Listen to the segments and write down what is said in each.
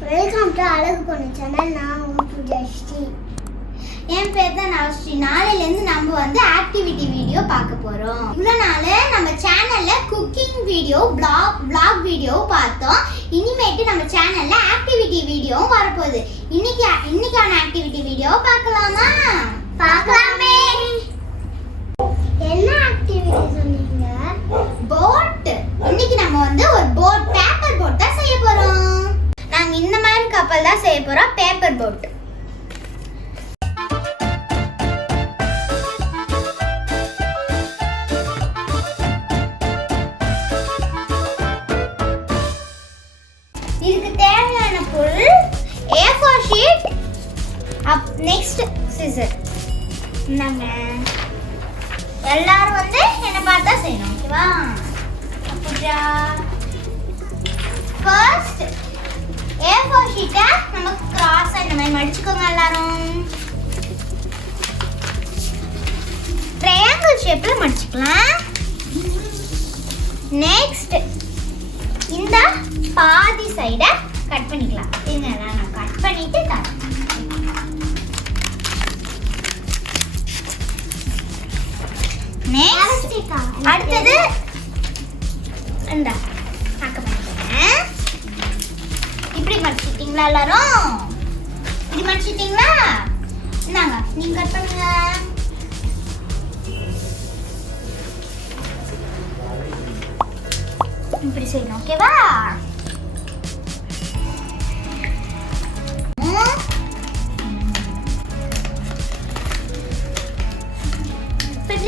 Welcome to அழகுப்பொண்ணு channel. நான் உங்க பூஜாஸ்ரீ. என் பேர் தான் நவஸ்ரீ. நாளையிலேருந்து நம்ம வந்து ஆக்டிவிட்டி வீடியோ பார்க்க போகிறோம். இவ்வளோ நாள் நம்ம சேனலில் குக்கிங் வீடியோ, vlog வீடியோ பார்த்தோம். இனிமேட்டு நம்ம சேனலில் ஆக்டிவிட்டி வீடியோவும் வரப்போகுது. இன்னைக்கான ஆக்டிவிட்டி வீடியோ பார்க்கலாமா? பார்க்கலாமே. என்ன ஆக்டிவிட்டி சொன்னீங்க? போட். இன்னைக்கு நம்ம வந்து ஒரு போட், பேப்பர் போட் தான் செய்ய போகிறோம். நாங்கள் இந்த மாதிரி கப்பல் தான் செய்ய போகிறோம், பேப்பர் போட். இதுக்கு தேவையான பொருள் A4 ஷீட், நெக்ஸ்ட் சிசர். நம்ம எல்லாரும் வந்து என்ன பார்த்தா செய்யணும், ஓகேவா? பூஜா ஃபர்ஸ்ட் A4 ஷீட்டை நம்ம கிராஸா இந்த மாதிரி மடிச்சுக்கோங்க. எல்லாரும் ட்ரையாங்கிள் ஷேப்ல மடிச்சுக்கலாம். நெக்ஸ்ட் இந்த பாதி சைடை கட் பண்ணிக்கலாம். இதெல்லாம் நான் கட் பண்ணிட்டு தரேன். நெக்ஸ்ட் அடுத்தது இந்த கட் பண்ணிக்கிறேன். இப்படி மடிச்சிட்டீங்களா? எல்லாரும் இப்படி மடிச்சிட்டீங்களா? இந்தாங்க, நீங்க கட் பண்ணுங்க. இப்படி செய்யணும், ஓகேவா?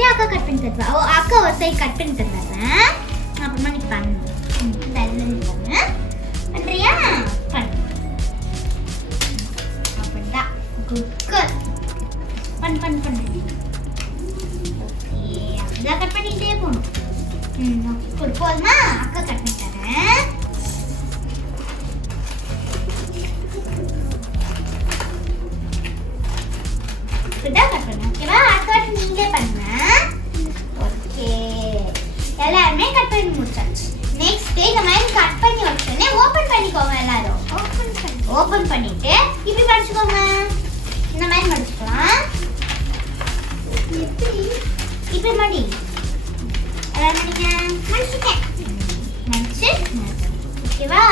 அக்கா கட் பண்ணி தருவா. அக்கா ஒரு சைடு கட் பண்ணி தந்துடுறேன். அப்புறமா நீ பண்ணு. பண்றியா? பண்ணு. அப்படிதான். Good girl. பண்ணு. ஓகே, அப்படிதான் கட் பண்ணிட்டே போகணும். ஓகே, போதுமா? அக்கா கட் பண்ணி தரேன். இப்படிதான் கட் பண்ணு, ஓகேவா? அடுத்த வாட்டி நீங்களே பண்ணுங்க. ஓகே, எல்லாருமே கட் பண்ணி முடிச்சாச்சு. நெக்ஸ்ட் இந்த மாதிரி கட் பண்ணி வச்சோடனே ஓபன் பண்ணிக்கோங்க. எல்லாரும் ஓபன் பண்ணிட்டு இப்படி மடிச்சுக்கோங்க. இந்த மாதிரி மடிச்சுக்கலாம். இப்படி மடி. எல்லாரும் மடிங்க. மடிச்சு ஓகேவா?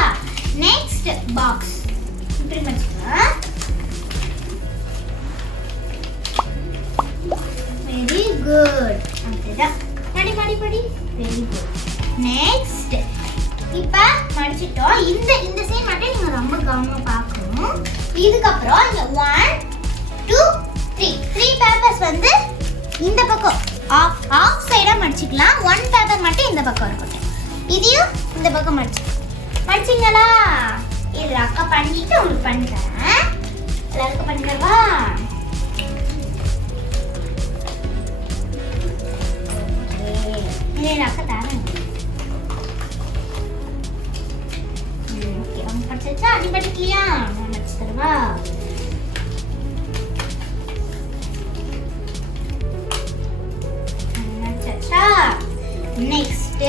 நெக்ஸ்ட் பாக்ஸ் இப்படி மடிச்சுக்கலாம். Very good. அப்படிதான். படி. Very good. நெக்ஸ்ட் இப்ப மடிச்சிட்டோம். இந்த சைடு மட்டும் நீங்க ரொம்ப கவனமா பார்க்கணும். இதுக்கப்புறம் இங்க 1 2 3 பேப்பர்ஸ் வந்து இந்த பக்கம் ஆஃப் சைடா மடிச்சுக்கலாம். 1 பேப்பர் மட்டும் இந்த பக்கம் இருக்கட்டும். இதையும் இந்த பக்கம் மடிச்சிங்களா? இது அக்கா பண்ணிட்டு உங்களுக்கு பண்ணி தரேன். எல்லாருக்கும் பண்ணி தரவா? அக்கா தரேன். ஓகே, அவங்க படிச்சா நீ படிக்கலையா? நான் படிச்சு தரவா? நெக்ஸ்ட்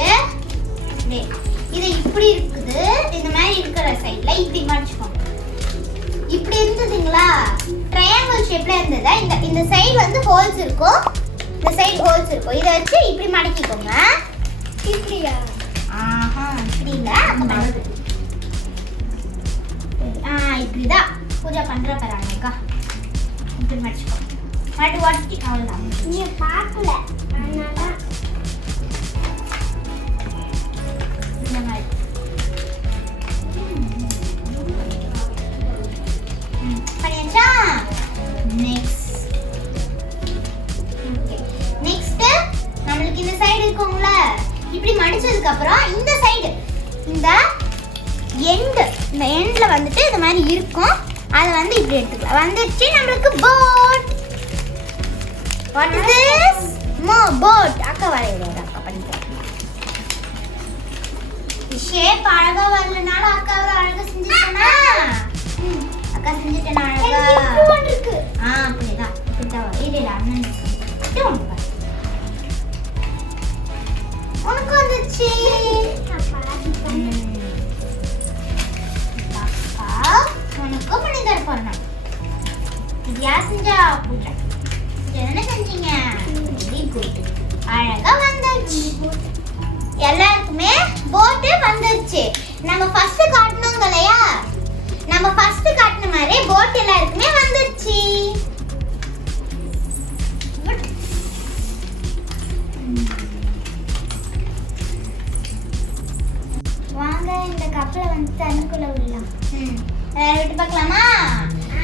இது இப்படி இருக்குது. இந்த மாதிரி இருக்கிற சைடுல இப்படி மடிச்சுக்கோங்க. இப்படி இருந்ததுங்களா? ட்ரையாங்கிள் ஷேப்ல இருந்ததா? இந்த சைடு வந்து ஹோல்ஸ் இருக்கும். இந்த சைடு ஹோல்ஸ் இருக்கும். இதை வச்சு இப்படி மடக்கிக்கோங்க. இப்படியா? ஆஹா, இப்படி இல்ல. இப்படிதான் பூஜா பண்ற பாருங்கக்கா. இப்படி மடிச்சுக்கோங்க. மடி அவ்வளவுதான். நீங்க பார்க்கல, அதனால இந்த மாதிரி பண்ணியாச்சா? நெக்ஸ்ட் நம்மளுக்கு இந்த சைடு இருக்கும்ல, இப்படி மடிச்சதுக்கு அப்புறம் இந்த சைடு இந்த எண்ட்ல வந்துட்டு இந்த மாதிரி இருக்கும். அதை வந்து இப்படி எடுத்துக்கலாம். வந்துச்சு நம்மளுக்கு boat. What is this? Boat. அக்கா வரையறோம். அக்கா பண்ணிக்கலாம். ஷேப் அழகா வரலனால அக்கா அழகா செஞ்சுட்டேனா? அக்கா செஞ்சுட்டேனா அழகா? இருக்கு. அப்படிதான். இப்படிதான் வரும். இல்ல அண்ணன் உனக்கு வந்துச்சு. உனக்கும் பண்ணி தர போறேன். இது யார் செஞ்சா? பூஜா. என்ன செஞ்சீங்க? Very good. அழகா வந்துருச்சு. எல்லாருக்குமே போட் வந்துருச்சு. நம்ம ஃபர்ஸ்ட் காட்டணுங்க இல்லையா? நம்ம ஃபர்ஸ்ட் காட்டின மாதிரி போட் எல்லாருக்குமே வந்துருச்சு. வாங்க இந்த கப்பலை வந்து தண்ணிக்குள்ள விடலாம். எல்லாரும் விட்டு பார்க்கலாமா?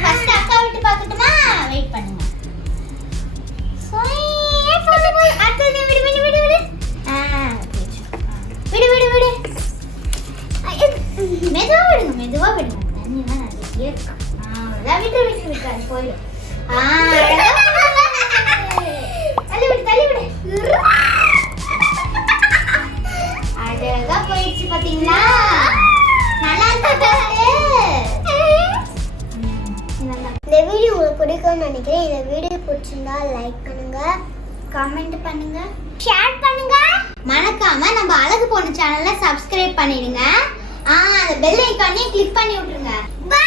ஃபர்ஸ்ட் அக்கா விட்டு பார்க்கட்டுமா? வெயிட் பண்ணுங்க. அடுத்தது விடு விடு விடு விடு. விடு விடு விடு. மெதுவா விடுங்க, மெதுவா விடுங்க. தண்ணிலாம் நிறைய இருக்கு. அவ்வளோதான். விட்டு விட்டு விட்டு அது போயிடும். தள்ளி விடு தள்ளி விடு. அழகா போயிடுச்சு பாத்தீங்களா? நல்லா இருக்கு. இந்த வீடியோ உங்களுக்கு பிடிக்கும்னு நினைக்கிறேன். இந்த வீடியோ பிடிச்சிருந்தா லைக் பண்ணுங்க, கமெண்ட் பண்ணுங்க, ஷேர் பண்ணுங்க. மறக்காம நம்ம அழகு பொண்ணு சேனலை சப்ஸ்கிரைப் பண்ணிடுங்க. அந்த பெல் ஐகானையும் கிளிக் பண்ணி விட்டுருங்க. பை.